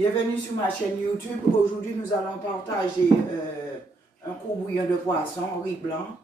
Bienvenue sur ma chaîne YouTube. Aujourd'hui, nous allons partager un courbouillon de poisson, riz blanc,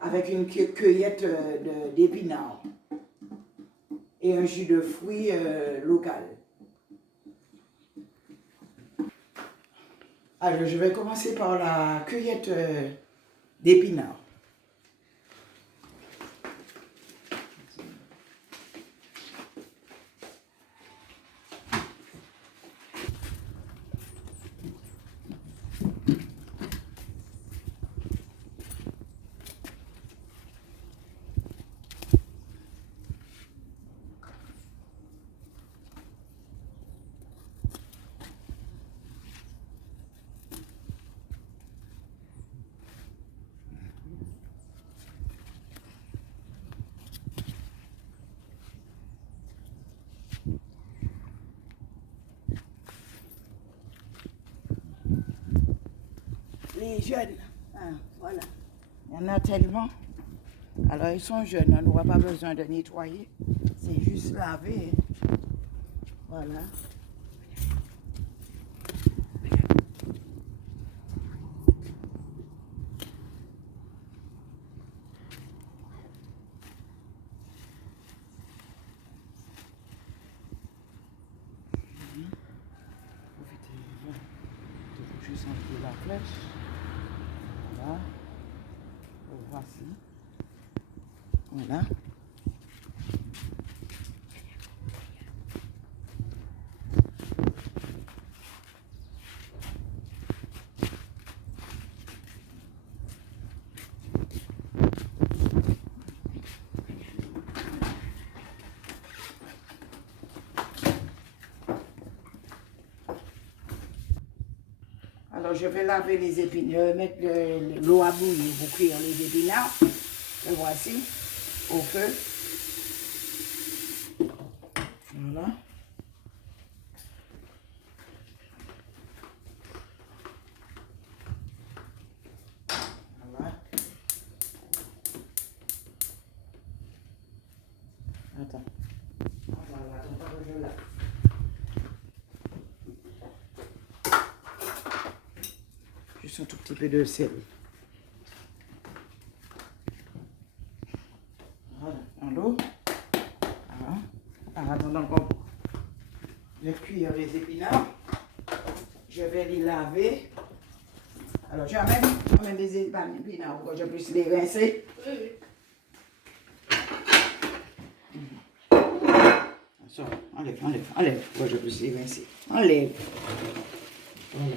avec une cueillette d'épinards et un jus de fruits local. Alors, je vais commencer par la cueillette d'épinards. Les jeunes, voilà, il y en a tellement. Alors ils sont jeunes, on n'aura pas besoin de nettoyer, c'est juste laver. Voilà. Juste un peu la flèche. Voilà. Voici. Voilà. Alors je vais laver les épinards, mettre l'eau à bouillir pour cuire les épinards. Le voici au feu. Voilà. Voilà. Attends. Voilà, attends, je lave. Juste un tout petit peu de sel. Voilà, dans l'eau. Voilà. En attendant qu'on je cuire les épinards, je vais les laver. Alors, j'amène des épinards pour que je puisse les rincer. Oui. Ça, enlève, pour que je puisse les rincer. Enlève. Voilà.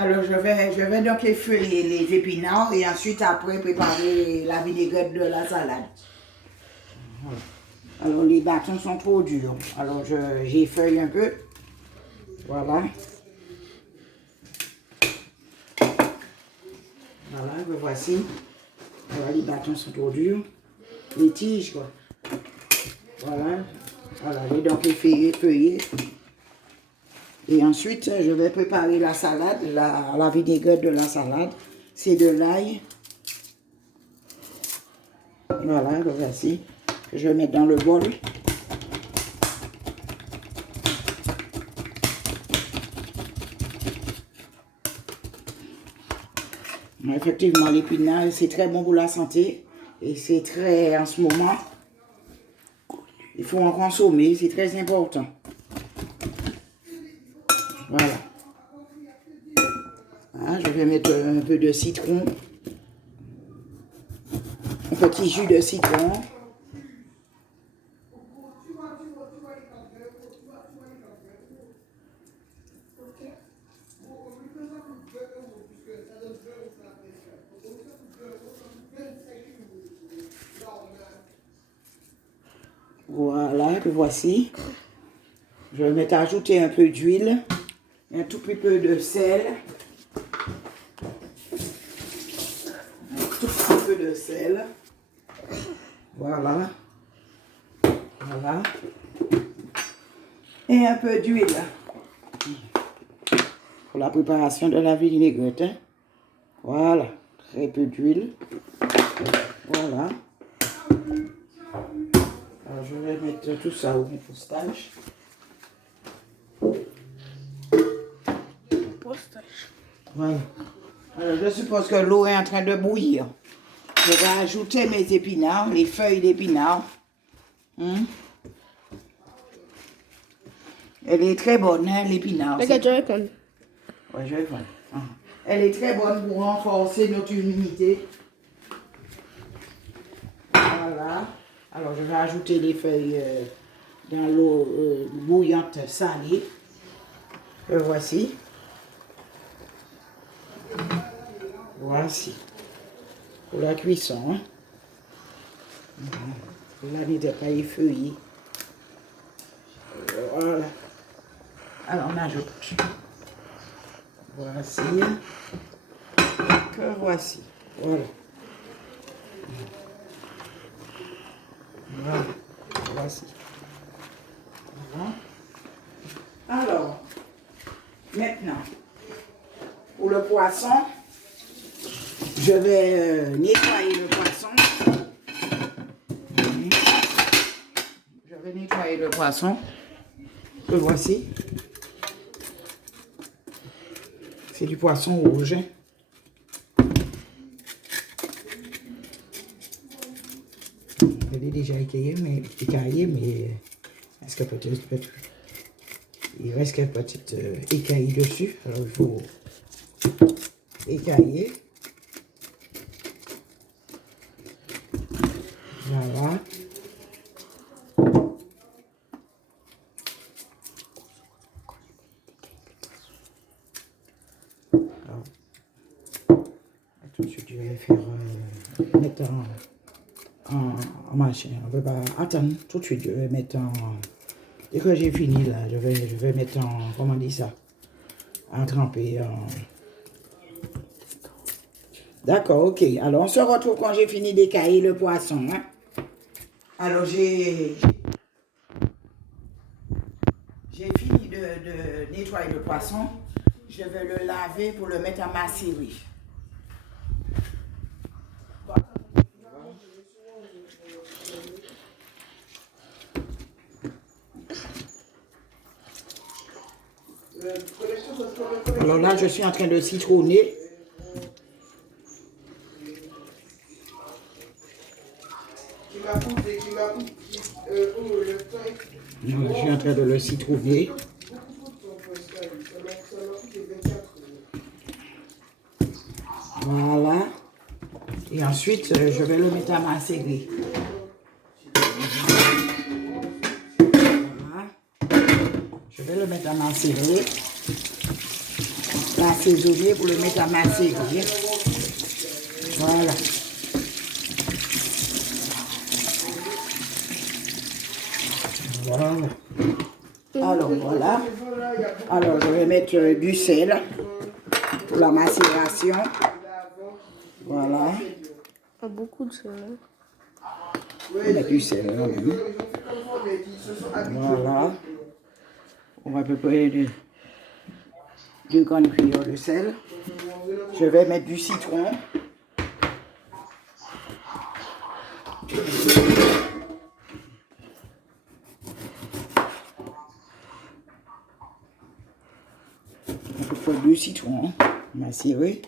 Alors, je vais donc effeuiller les épinards et ensuite, après, préparer la vinaigrette de la salade. Voilà. Alors, les bâtons sont trop durs. Alors, j'effeuille un peu. Voilà. Voilà, le voici. Voilà, les bâtons sont trop durs. Les tiges, quoi. Voilà. Voilà, j'ai donc effeuillé. Et ensuite, je vais préparer la salade, la vinaigrette de la salade. C'est de l'ail. Voilà, le voici. Je vais mettre dans le bol. Effectivement, l'épinard, c'est très bon pour la santé. Et c'est très, en ce moment, il faut en consommer, c'est très important. Voilà. Ah, je vais mettre un peu de citron. Un petit jus de citron. Voilà, que voici. Je vais mettre à ajouter un peu d'huile, un tout petit peu de sel. Un tout petit peu de sel. Voilà. Voilà. Et un peu d'huile. Pour la préparation de la vinaigrette. Hein. Voilà. Très peu d'huile. Voilà. Alors, je vais mettre tout ça au postage. Voilà. Alors, je suppose que l'eau est en train de bouillir. Je vais ajouter mes épinards, les feuilles d'épinards. Elle est très bonne, hein, l'épinard. Regarde, je réponds. Oui, je vais prendre. Elle est très bonne pour renforcer notre immunité. Voilà. Alors, je vais ajouter les feuilles dans l'eau bouillante salée. Voici. Voici. Pour la cuisson. Hein. Là, n'était pas effeuillé. Voilà. Alors, on ajoute. Voici. Que voici. Voilà. Voilà. Voici. Voilà. Alors, maintenant, pour le poisson, je vais nettoyer le poisson. Je vais nettoyer le poisson. Le voici. C'est du poisson rouge. Elle est déjà écaillée, mais est-ce que peut-être il reste quelques petites écailles dessus. Alors il faut écailler. Voilà. Alors, tout de suite, je vais faire mettre en machine. On ne peut pas attendre tout de suite. Je vais mettre en. Dès que j'ai fini là, je vais mettre en. Comment on dit ça? En tremper. D'accord, ok. Alors on se retrouve quand j'ai fini d'écailler le poisson. Hein? Alors j'ai fini de nettoyer le poisson. Je vais le laver pour le mettre en macérie. Alors là, je suis en train de citronner. Je suis en train de le citronner. Voilà. Et ensuite, je vais le mettre à macérer. Voilà. Je vais le mettre à macérer. L'assaisonner pour le mettre à macérer. Voilà. Voilà. Alors, voilà. Alors, je vais mettre du sel pour la macération. Voilà. Beaucoup de sel. On va mettre du sel. Là, oui. Voilà. On va à peu près d'une grande cuillère de sel. Je vais mettre du citron. Un peu de citron macéré.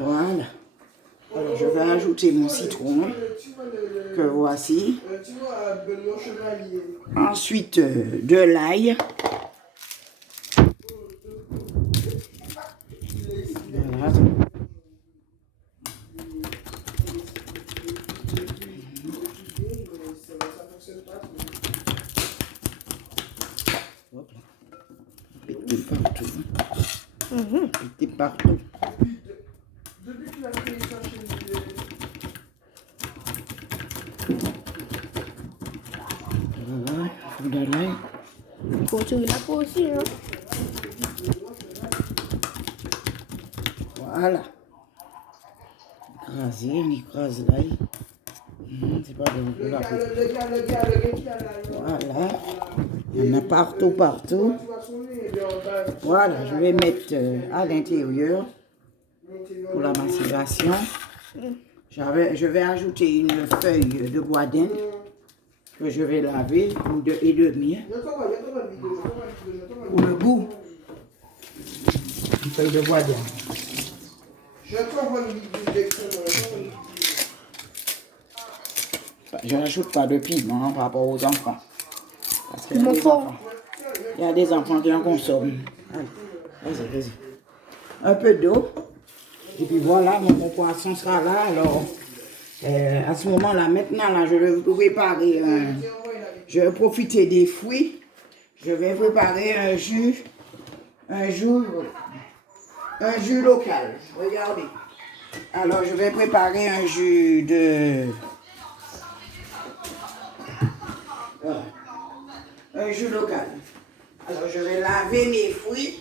Voilà. Alors je vais ajouter mon citron Que voici. Ensuite, de l'ail. Voilà. Hop là. Pété partout. Pété partout. Voilà, il faut de l'ail. Faut tirer la peau aussi, hein. Voilà. Écraser, on écrase l'ail. C'est pas bon pour la peau. Voilà. Il y en a partout, partout. Voilà, je vais mettre à l'intérieur pour la macération. Je vais ajouter une feuille de bois d'Inde que je vais laver et demi pour le goût. Une feuille de bois d'Inde. Je n'ajoute pas de piment par rapport aux enfants. Parce qu'il y a des enfants. Il y a des enfants qui en consomment. Allez, vas-y. Un peu d'eau. Et puis voilà, mon poisson sera là. Alors, à ce moment-là, maintenant, là, je vais vous préparer je vais profiter des fruits. Je vais préparer un jus local. Regardez. Alors, je vais préparer un jus un jus local. Alors, je vais laver mes fruits.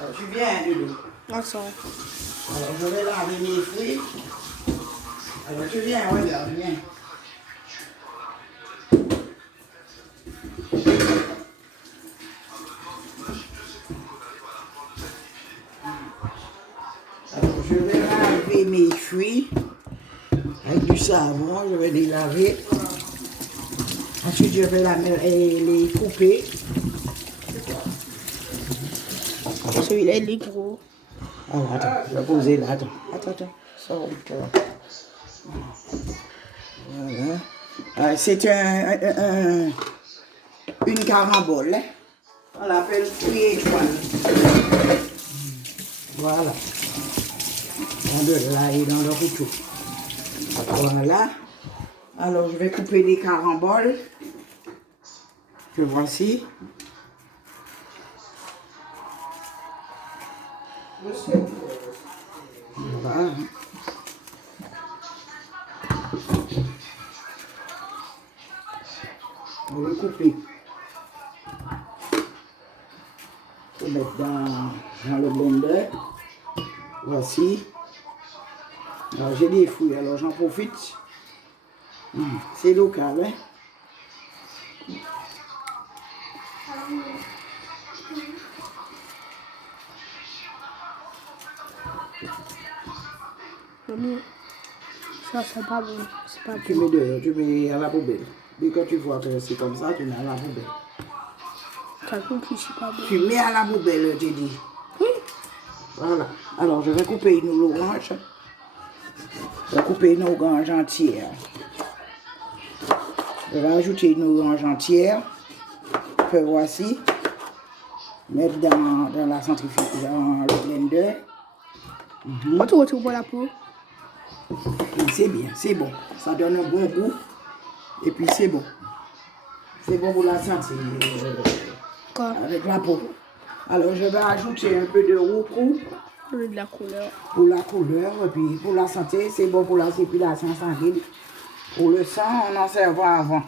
Alors, tu viens, Doudou. Ensemble. Alors, je vais laver mes fruits. Alors, tu viens, regarde, viens. Alors, je vais laver mes fruits avec du savon. Je vais les laver. Ensuite, je vais les couper. Celui-là, il est gros. Alors, attends, je vais poser là. Attends. Sors. Voilà. C'est une carambole. Hein. On l'appelle fruit étoile. Voilà. Dans de l'ail dans le couteau. Voilà. Alors, je vais couper les caramboles. Que voici. Voilà. On va le couper. On va mettre dans le blender. Voici. Alors, j'ai des fruits, alors j'en profite. C'est local, hein? Maman, ça, c'est pas bon. C'est pas Tu bon. mets dehors, tu mets à la poubelle. Dès que tu vois que c'est comme ça, tu mets à la poubelle. T'as compris, c'est pas bon. Tu mets à la poubelle, je dis. Oui. Voilà. Alors, je vais couper une orange. Je vais couper une orange entière. Je vais ajouter une orange entière. Que voici. Mettre dans la centrifuge, dans le blender. Quand tu retrouves la peau, C'est bien, c'est bon. Ça donne un bon goût. Et puis c'est bon. C'est bon pour la santé. quoi? Avec la peau. Alors je vais ajouter un peu de roucou De la couleur. pour la couleur. Et puis pour la santé, c'est bon pour la circulation sanguine. Pour le sang, on en servait avant.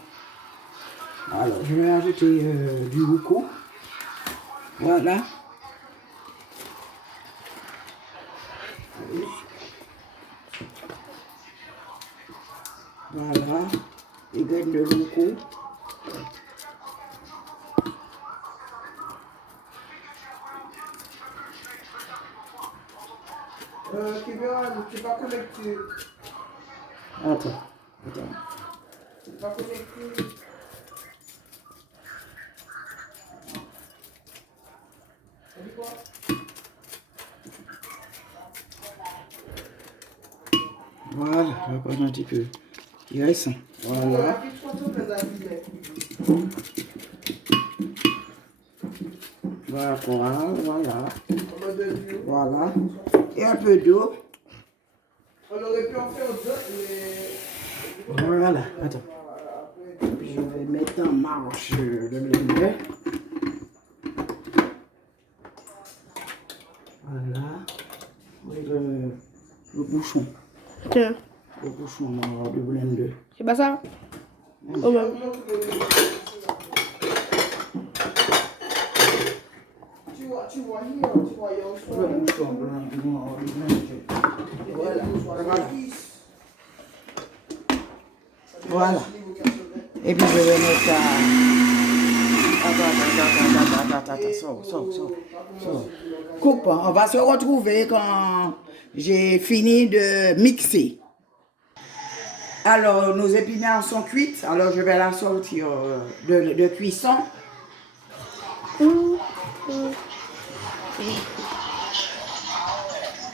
Alors je vais ajouter du roucou. Voilà. Voilà. Les graines de roucou. Tu pas connecté. Attends. Tu pas connecté. Voilà, je vais prendre un petit peu. Il reste. Voilà. Voilà, voilà. Voilà. Et un peu d'eau. On aurait pu en faire d'autres, mais... Voilà, attends. Je vais mettre en marche le blender. Voilà. Et le bouchon. Tiens, Le bouchon du blender. c'est pas ça? Oh, bah. Tu vois, il y a aussi... Le bouchon du blender. Voilà. Voilà. Voilà. Et puis je vais mettre Attends, sors. Coupe, on va se retrouver quand j'ai fini de mixer. Alors, nos épinards sont cuites, alors je vais la sortir de cuisson.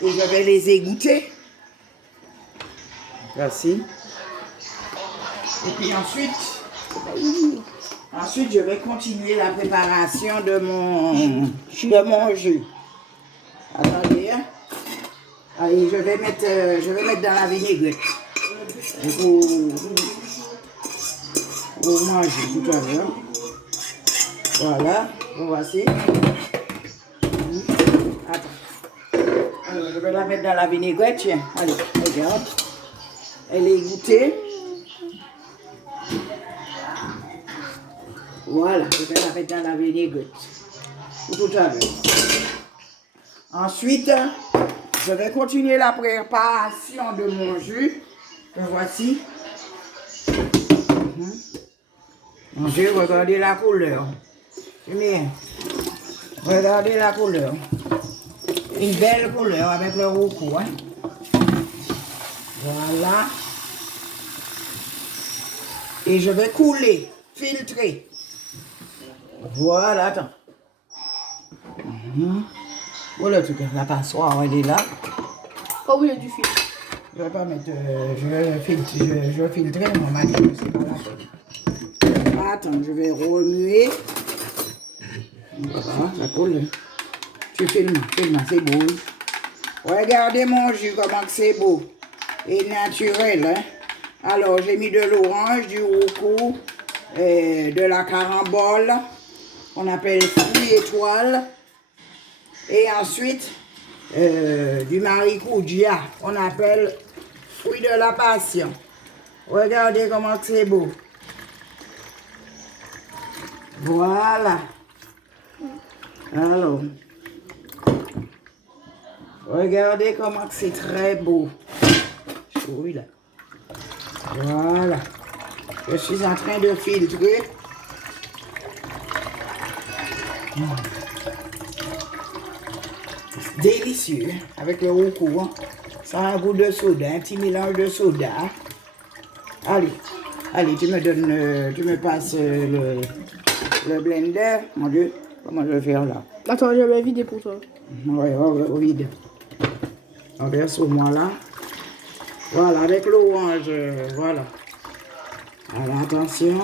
Et je vais les égoutter. Voici. Et puis ensuite, je vais continuer la préparation de mon jus. Attendez. Allez, je vais mettre dans la vinaigrette. Pour manger tout à l'heure. Voilà, voici. Attends. Alors, je vais la mettre dans la vinaigrette. Tiens, allez, regarde. Elle est égouttée. Voilà, je vais la mettre dans la vinaigrette. Tout à l'heure. Ensuite, je vais continuer la préparation de mon jus. Le voici. Mon jus, regardez la couleur. C'est bien. Regardez la couleur. Une belle couleur avec le roucou. Hein? Voilà. Et je vais couler, filtrer. Voilà, attends. Voilà, tout cas, la passoire, elle est là. Oh oui, il y a du fil. Je vais pas mettre. Je vais filtrer, mon mari, c'est pas la peine. Attends, je vais remuer. Voilà, ça coule. Tu filmes, c'est beau. Regardez mon jus, comment c'est beau. Et naturel, hein. Alors, j'ai mis de l'orange, du roucou, de la carambole, qu'on appelle fruit étoile. Et ensuite, du maricoudia, qu'on appelle fruit de la passion. Regardez comment c'est beau. Voilà. Alors, regardez comment c'est très beau. Oui, là. Voilà. Je suis en train de filtrer. Délicieux, hein, avec le roucou. Hein. Ça a un goût de soda, un petit mélange de soda. Allez, tu me passes le blender. Mon Dieu, comment je vais faire là? Attends, je vais vider pour toi. Oui, au vide. On verse au moins là. Voilà, avec l'orange, voilà. Alors, attention.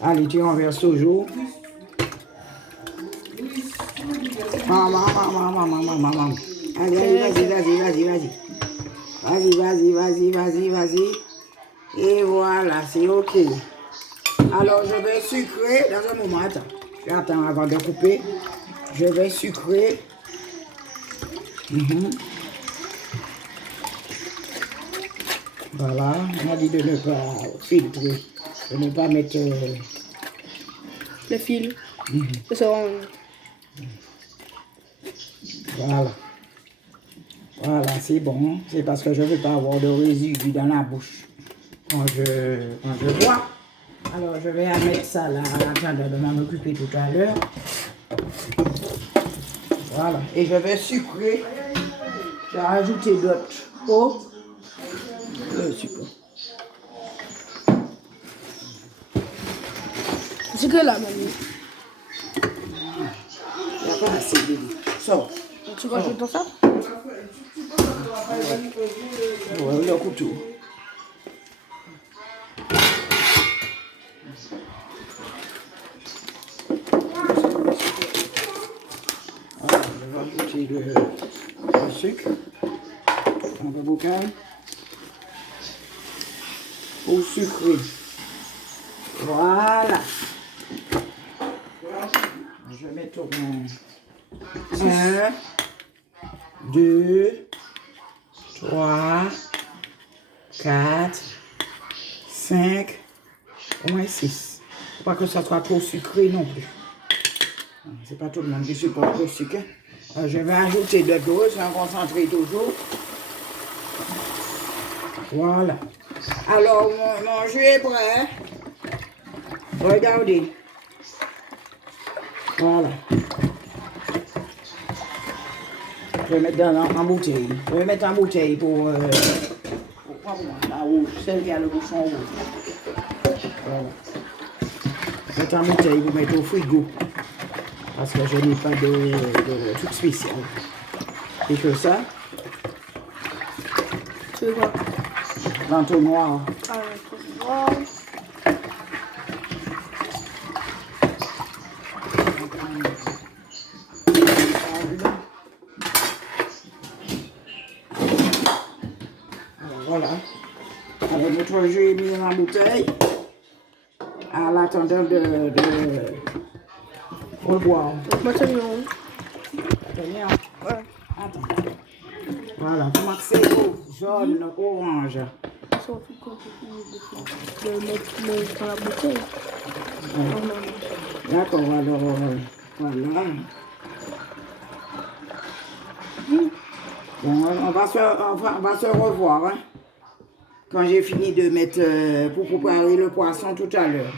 Allez, tu renverses toujours. Maman. Allez, vas-y. Et voilà, c'est OK. Alors, je vais sucrer dans un moment. Attends, je vais attendre avant de couper. Je vais sucrer. Voilà, on a dit de ne pas filtrer, de ne pas mettre... Le fil. Ça va. Voilà, c'est bon. C'est parce que je ne veux pas avoir de résidus dans la bouche quand je bois. Alors, je vais mettre ça là, en attendant de m'en occuper tout à l'heure. Voilà. Et je vais sucrer. Je vais rajouter d'autres eau. Super. C'est que là, mamie. Il n'y a pas assez, bébé. Sors. Tu vas jouer dans ça? Ouais, le couteau. Voilà, je vais ajouter le sucre. Un peu boucan. Au sucré. Voilà. Je vais mettre mon 1, 2, 3, 4, 5, au moins 6. Faut pas que ça soit trop sucré non plus. C'est pas tout le monde qui supporte le sucre. Je vais ajouter de l'eau, c'est un concentré toujours. Voilà. Alors, mon jus est prêt. Regardez. Voilà. Je vais mettre en bouteille. Je vais mettre en bouteille pour la rouge, celle qui a le bouchon rouge. Voilà. Mettre en bouteille, vous mettez au frigo. Parce que je n'ai pas de truc spécial. Et que ça, Tu veux quoi? l'entonnoir. Ah, l'entonnoir. Voilà. Alors, notre jus est mis en bouteille. À l'attendant de reboire. Moi, c'est mignon. Ouais. Attends. Voilà, vous marquez jaune, orange. Ça, on fait quand on finit de mettre dans la bouteille. Ouais. D'accord, alors, voilà. Bon, on va se revoir, hein, quand j'ai fini de mettre, pour préparer le poisson tout à l'heure.